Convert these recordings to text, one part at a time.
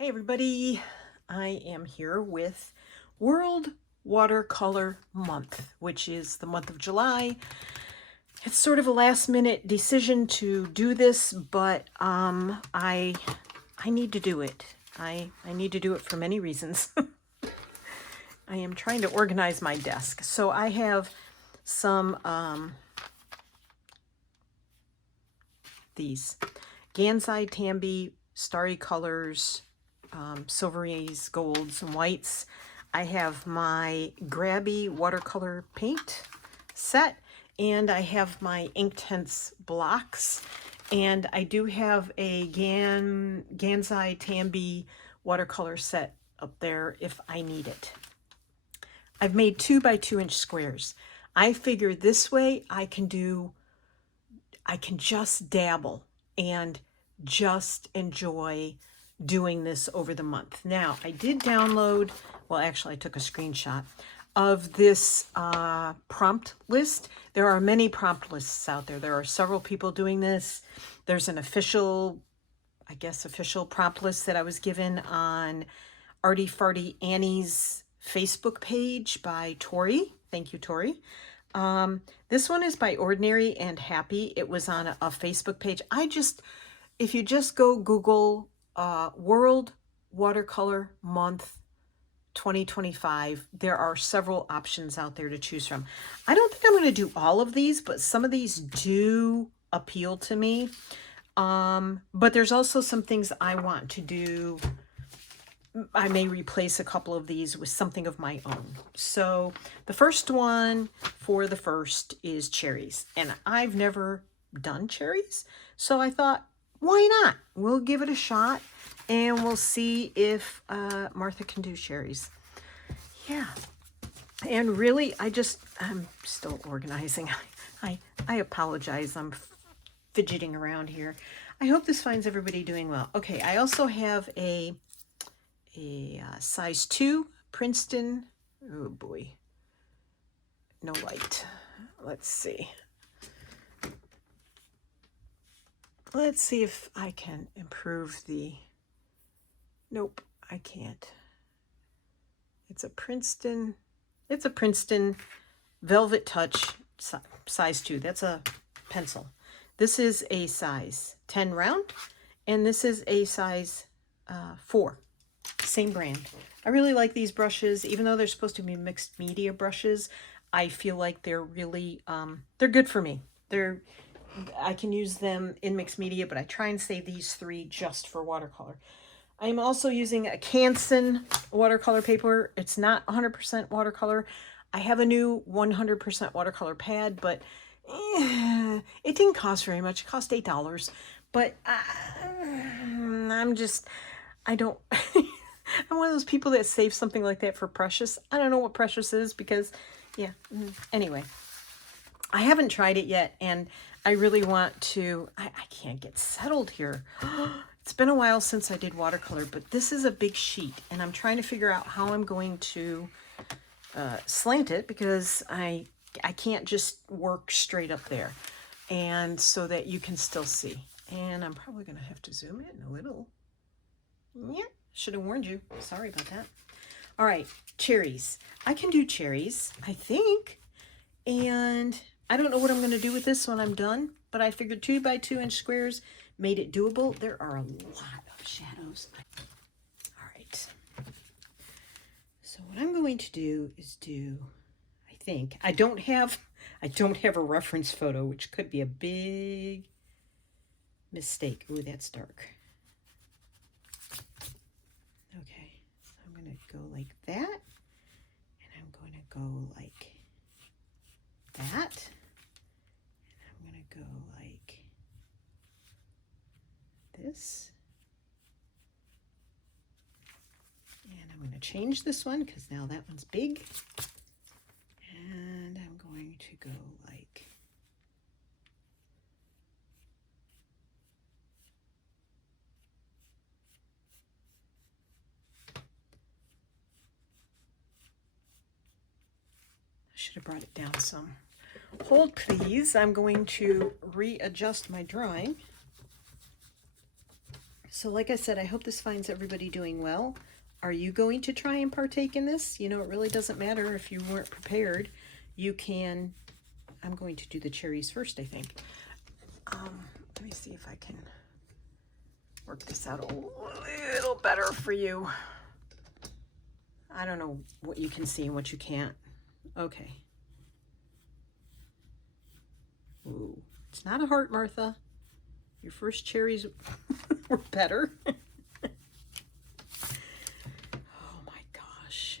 Hey everybody, I am here with World Watercolor Month, which is the month of July. It's sort of a last minute decision to do this, but I need to do it. I need to do it for many reasons. I am trying to organize my desk. So I have some these Gansai Tambi Starry Colors, silveries, golds, and whites. I have my Grabby watercolor paint set, and I have my Inktense blocks, and I do have a Gansai Tambi watercolor set up there if I need it. I've made 2 by 2 inch squares. I figure this way I can just dabble and just enjoy doing this over the month. Now, I did download, well, actually, I took a screenshot of this prompt list. There are many prompt lists out there. There are several people doing this. There's an official, I guess, official prompt list that I was given on Arty Farty Annie's Facebook page by Tori. Thank you, Tori. This one is by Ordinary and Happy. It was on a Facebook page. If you just go Google World Watercolor Month 2025, there are several options out there to choose from. I don't think I'm going to do all of these, but some of these do appeal to me. But there's also some things I want to do. I may replace a couple of these with something of my own. So the first one for the first is cherries. And I've never done cherries. So I thought, why not? We'll give it a shot and we'll see if Martha can do cherries. Yeah. And really, I'm still organizing. I apologize. I'm fidgeting around here. I hope this finds everybody doing well. Okay, I also have a size 2 Princeton. Oh boy. No light. Let's see. Let's see if I can improve the... Nope, I can't. It's a Princeton Velvet Touch size 2. That's a pencil. This is a size 10 round, and this is a size 4. Same brand. I really like these brushes, even though they're supposed to be mixed media brushes. I feel like they're really, they're good for me. I can use them in mixed media, but I try and save these 3 just for watercolor. I'm also using a Canson watercolor paper. It's not 100% watercolor. I have a new 100% watercolor pad, but it didn't cost very much. It cost $8. But I don't... I'm one of those people that save something like that for Precious. I don't know what Precious is because, yeah. Anyway, I haven't tried it yet, and I really want to. I can't get settled here. It's been a while since I did watercolor, but this is a big sheet, and I'm trying to figure out how I'm going to slant it because I can't just work straight up there, and so that you can still see. And I'm probably going to have to zoom in a little. Yeah. Should have warned you. Sorry about that. All right, cherries. I can do cherries, I think. And I don't know what I'm going to do with this when I'm done, but I figured 2 by 2 inch squares made it doable. There are a lot of shadows. All right. So what I'm going to do is I think, I don't have a reference photo, which could be a big mistake. Ooh, that's dark. Okay, so I'm going to go like that, and I'm going to go like that, and I'm going to go like this, and I'm going to change this one because now that one's big, and I'm going to go like should have brought it down some. Hold please, I'm going to readjust my drawing. So like I said, I hope this finds everybody doing well. Are you going to try and partake in this? You know, it really doesn't matter if you weren't prepared. You can, I'm going to do the cherries first, I think. Let me see if I can work this out a little better for you. I don't know what you can see and what you can't. Okay. Ooh, it's not a heart, Martha. Your first cherries were better. Oh my gosh.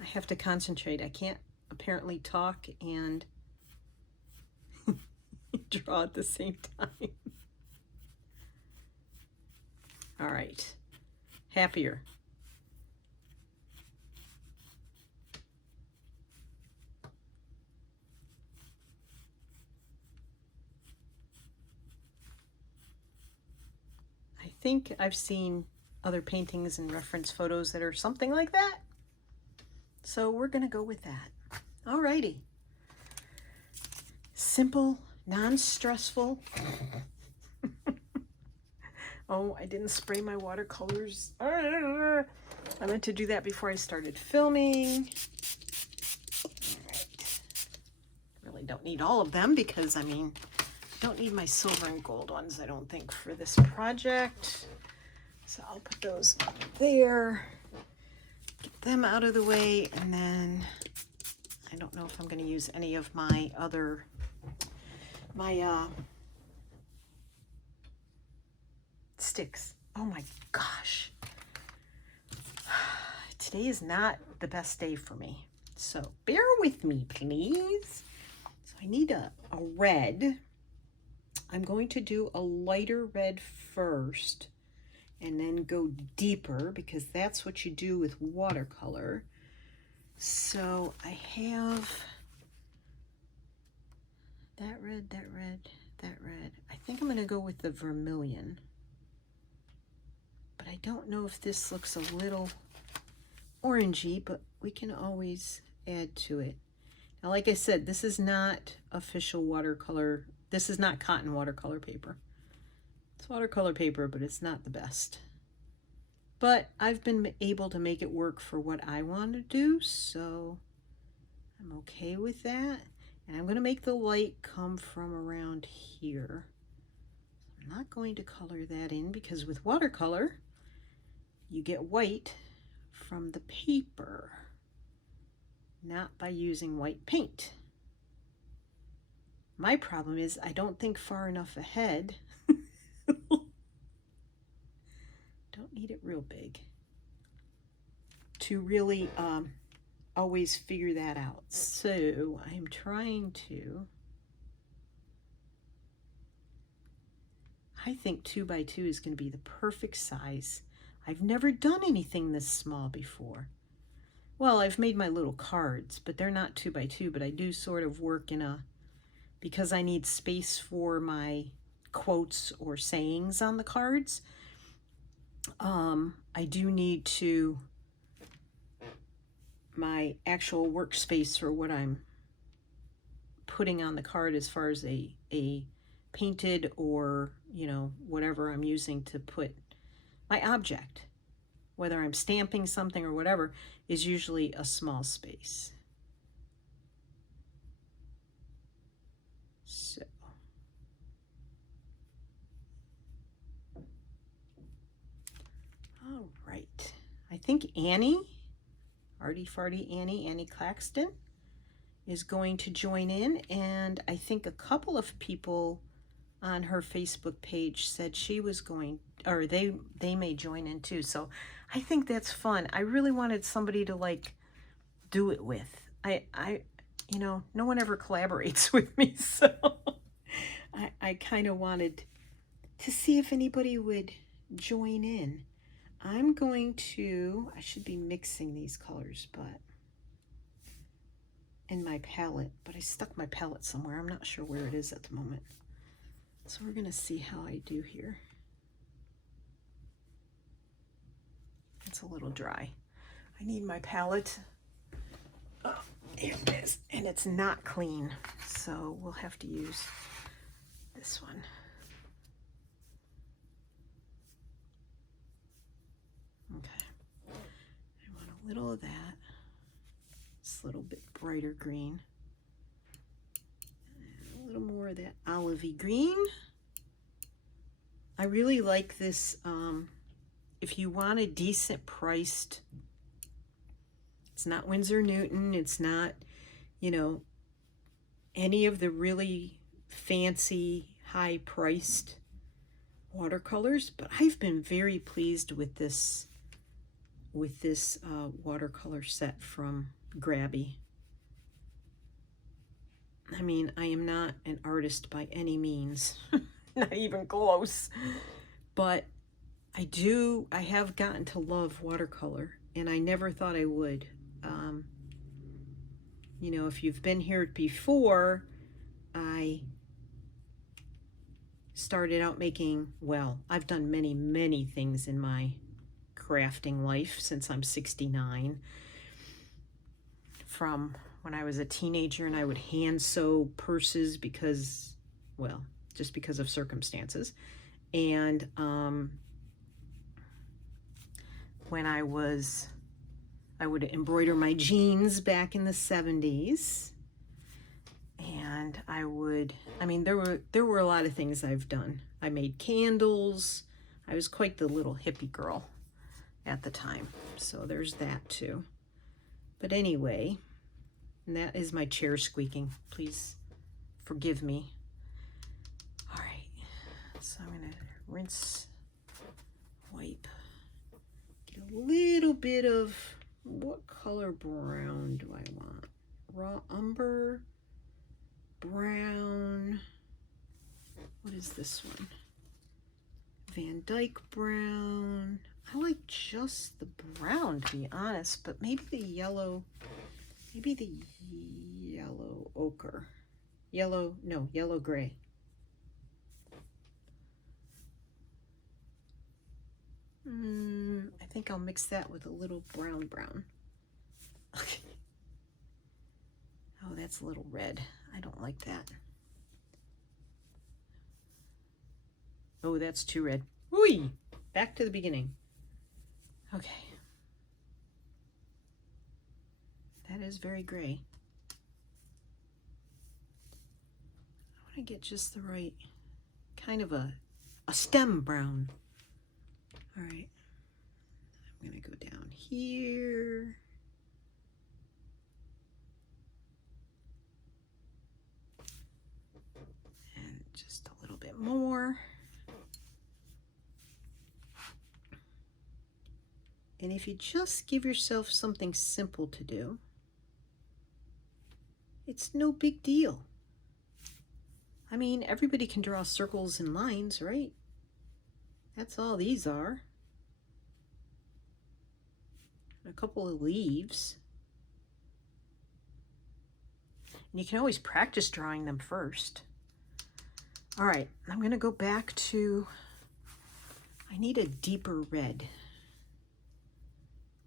I have to concentrate. I can't apparently talk and draw at the same time. All right. Happier. I think I've seen other paintings and reference photos that are something like that. So we're going to go with that. All righty. Simple, non-stressful. Oh, I didn't spray my watercolors. I meant to do that before I started filming. Really don't need all of them because, I mean, don't need my silver and gold ones, I don't think, for this project. So I'll put those up there, get them out of the way, and then I don't know if I'm going to use any of my other, sticks. Oh my gosh. Today is not the best day for me. So bear with me, please. So I need a red. I'm going to do a lighter red first and then go deeper because that's what you do with watercolor. So I have that red, that red, that red. I think I'm going to go with the vermilion. But I don't know if this looks a little orangey, but we can always add to it. Now, like I said, this is not official watercolor. This is not cotton watercolor paper. It's watercolor paper, but it's not the best. But I've been able to make it work for what I want to do, so I'm okay with that. And I'm going to make the light come from around here. I'm not going to color that in because with watercolor, you get white from the paper, not by using white paint. My problem is I don't think far enough ahead. Don't need it real big to really always figure that out. So I'm trying to, I think 2 by 2 is going to be the perfect size. I've never done anything this small before. Well, I've made my little cards, but they're not 2 by 2, but I do sort of work in a, because I need space for my quotes or sayings on the cards. I do need to, my actual workspace for what I'm putting on the card as far as a painted or, you know, whatever I'm using to put my object, whether I'm stamping something or whatever, is usually a small space. So. All right. I think Annie, Artie Farty Annie Claxton, is going to join in, and I think a couple of people on her Facebook page said she was going, or they may join in too. So I think that's fun. I really wanted somebody to like do it with. I you know, no one ever collaborates with me, so I kind of wanted to see if anybody would join in. I'm going to, I should be mixing these colors, but in my palette, but I stuck my palette somewhere. I'm not sure where it is at the moment. So we're gonna see how I do here. It's a little dry. I need my palette There it is. And it's not clean, so we'll have to use this one. Okay. I want a little of that. This little bit brighter green. And a little more of that olivey green. I really like this. If you want a decent priced, it's not Winsor Newton, it's not, you know, any of the really fancy, high priced watercolors, but I've been very pleased with this watercolor set from Grabby. I mean, I am not an artist by any means, not even close, but I have gotten to love watercolor, and I never thought I would. You know, if you've been here before, I started out making, well, I've done many, many things in my crafting life since I'm 69. From when I was a teenager and I would hand sew purses because, well, just because of circumstances. And when I would embroider my jeans back in the 70s. And I mean, there were a lot of things I've done. I made candles. I was quite the little hippie girl at the time. So there's that too. But anyway, and that is my chair squeaking. Please forgive me. All right, so I'm gonna rinse, wipe, get a little bit of, what color brown do I want? Raw umber, brown, what is this one? Van Dyke brown. I like just the brown, to be honest, but maybe the yellow ochre. Yellow gray. I think I'll mix that with a little brown. Okay. Oh, that's a little red. I don't like that. Oh, that's too red. Whee! Back to the beginning. Okay. That is very gray. I want to get just the right kind of a stem brown. All right. I'm going to go down here. And just a little bit more. And if you just give yourself something simple to do, it's no big deal. I mean, everybody can draw circles and lines, right? That's all these are. A couple of leaves. And you can always practice drawing them first. All right, I'm going to go back to, I need a deeper red.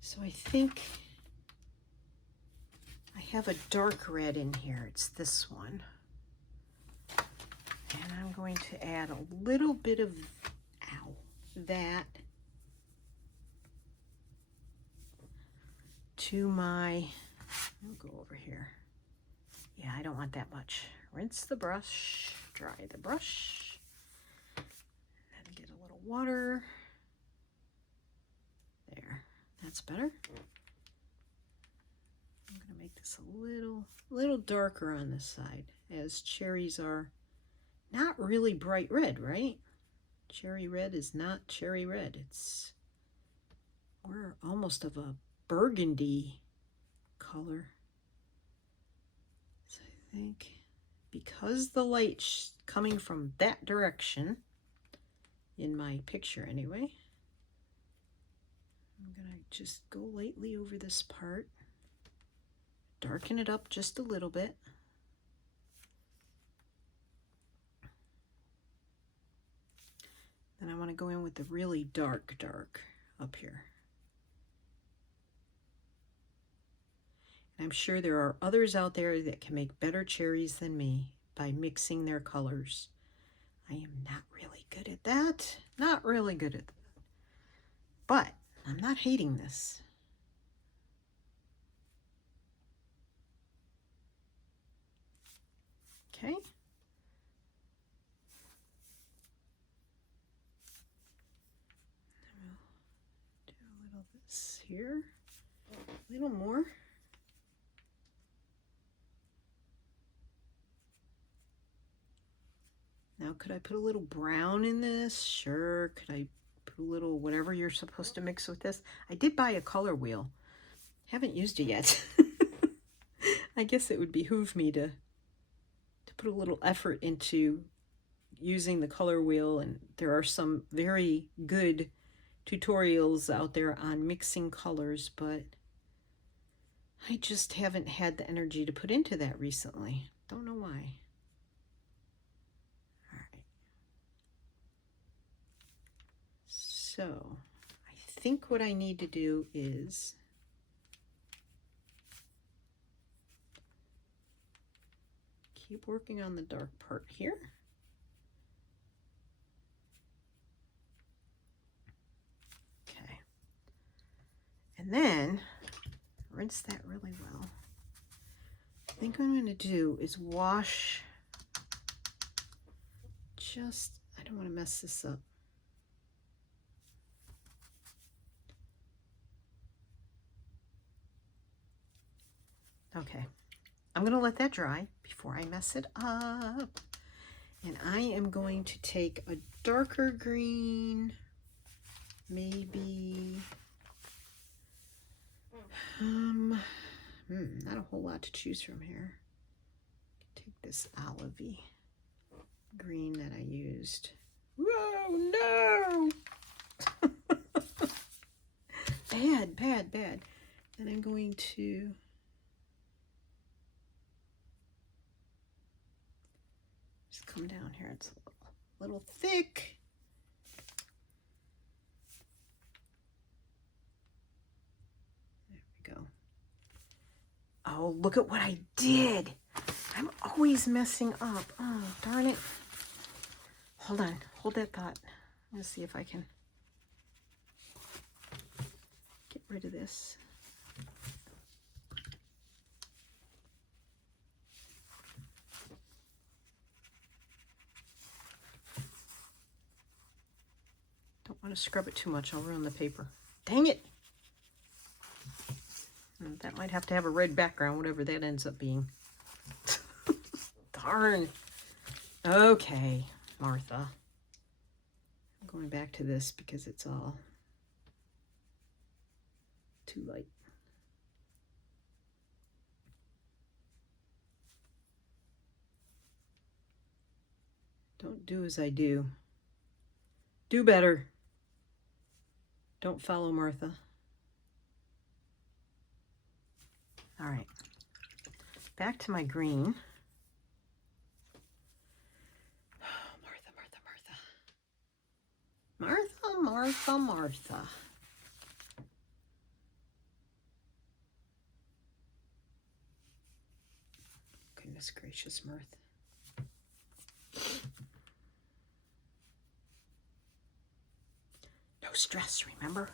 So I think I have a dark red in here. It's this one. And I'm going to add a little bit of, that to my, I'll go over here. Yeah, I don't want that much. Rinse the brush, dry the brush, and get a little water. There, that's better. I'm gonna make this a little darker on this side, as cherries are not really bright red, right? Cherry red is not cherry red. It's more almost of a burgundy color. So I think because the light's coming from that direction, in my picture anyway, I'm gonna just go lightly over this part, darken it up just a little bit. Then I want to go in with the really dark up here. And I'm sure there are others out there that can make better cherries than me by mixing their colors. I am not really good at that. Not really good at that. But I'm not hating this. Okay. Do a little this here. A little more. Now, could I put a little brown in this? Sure. Could I put a little whatever you're supposed to mix with this? I did buy a color wheel. Haven't used it yet. I guess it would behoove me to put a little effort into using the color wheel, and there are some very good tutorials out there on mixing colors, but I just haven't had the energy to put into that recently. Don't know why. All right. So I think what I need to do is keep working on the dark part here. Okay. And then rinse that really well. I think what I'm going to do is wash I don't want to mess this up. Okay, I'm going to let that dry before I mess it up. And I am going to take a darker green, maybe, not a whole lot to choose from here. Take this olivey green that I used. Whoa, no! Bad, bad, bad. And I'm going to just come down here. It's a little thick. There we go. Oh, look at what I did. I'm always messing up. Oh, darn it. Hold on. Hold that thought. Let's see if I can get rid of this. Don't want to scrub it too much. I'll ruin the paper. Dang it. That might have to have a red background, whatever that ends up being. Darn. Okay, Martha. I'm going back to this because it's all too light. Don't do as I do. Do better. Don't follow Martha. All right. Back to my green. Martha, Martha. Goodness gracious, Martha. No stress, remember?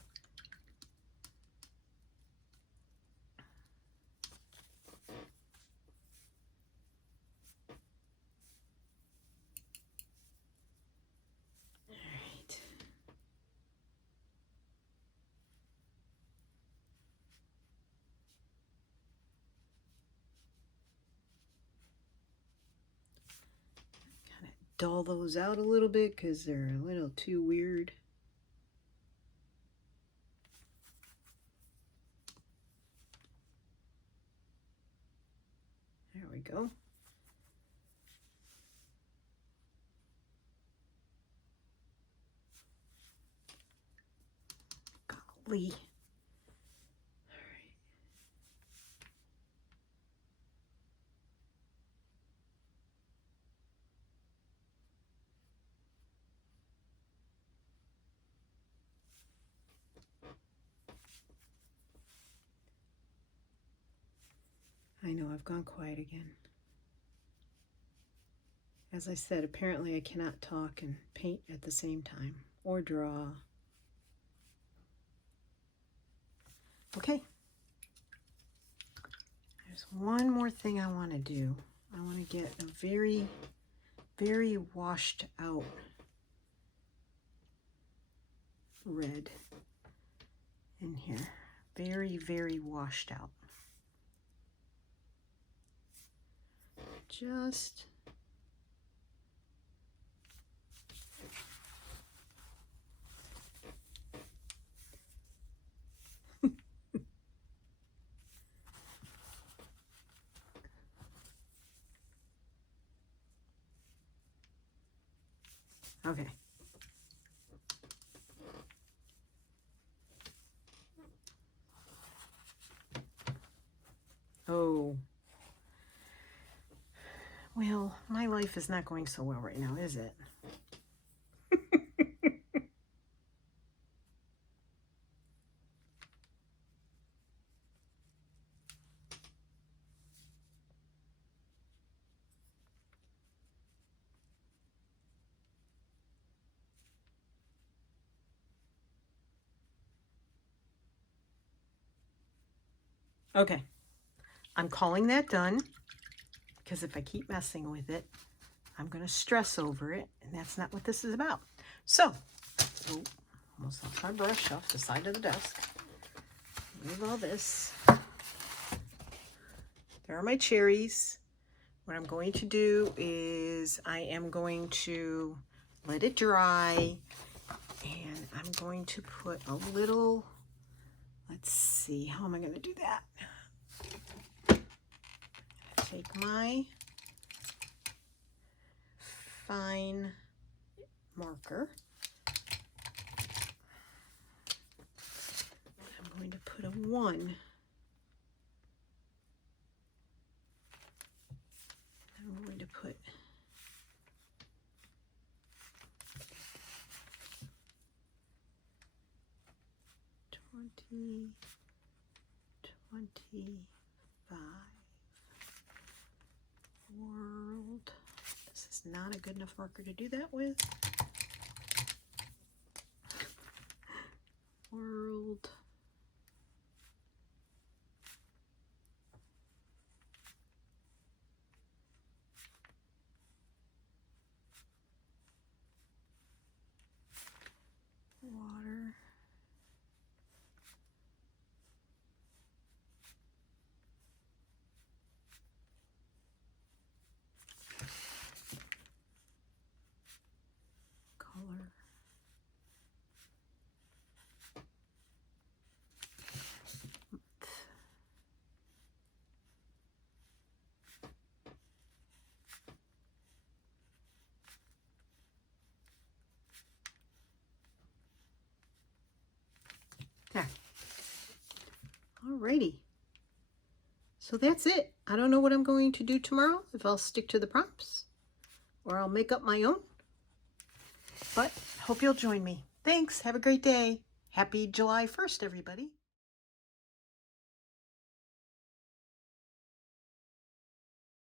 Dull those out a little bit because they're a little too weird. There we go. Golly. I know I've gone quiet again. As I said, apparently I cannot talk and paint at the same time, or draw. Okay. There's one more thing I want to do. I want to get a very, very washed out red in here. Very, very washed out. Just okay. Oh. Well, my life is not going so well right now, is it? Okay. I'm calling that done, because if I keep messing with it, I'm going to stress over it, and that's not what this is about. So, oh, almost knocked my brush off the side of the desk. Move all this. There are my cherries. What I'm going to do is I am going to let it dry, and I'm going to put a little, let's see, how am I going to do that? Take my fine marker. I'm going to put a 1. I'm going to put $20, $25. World. This is not a good enough marker to do that with. World. Water. Color. There. Alrighty. So that's it. I don't know what I'm going to do tomorrow, if I'll stick to the prompts or I'll make up my own. But hope you'll join me. Thanks. Have a great day. Happy July 1st, everybody.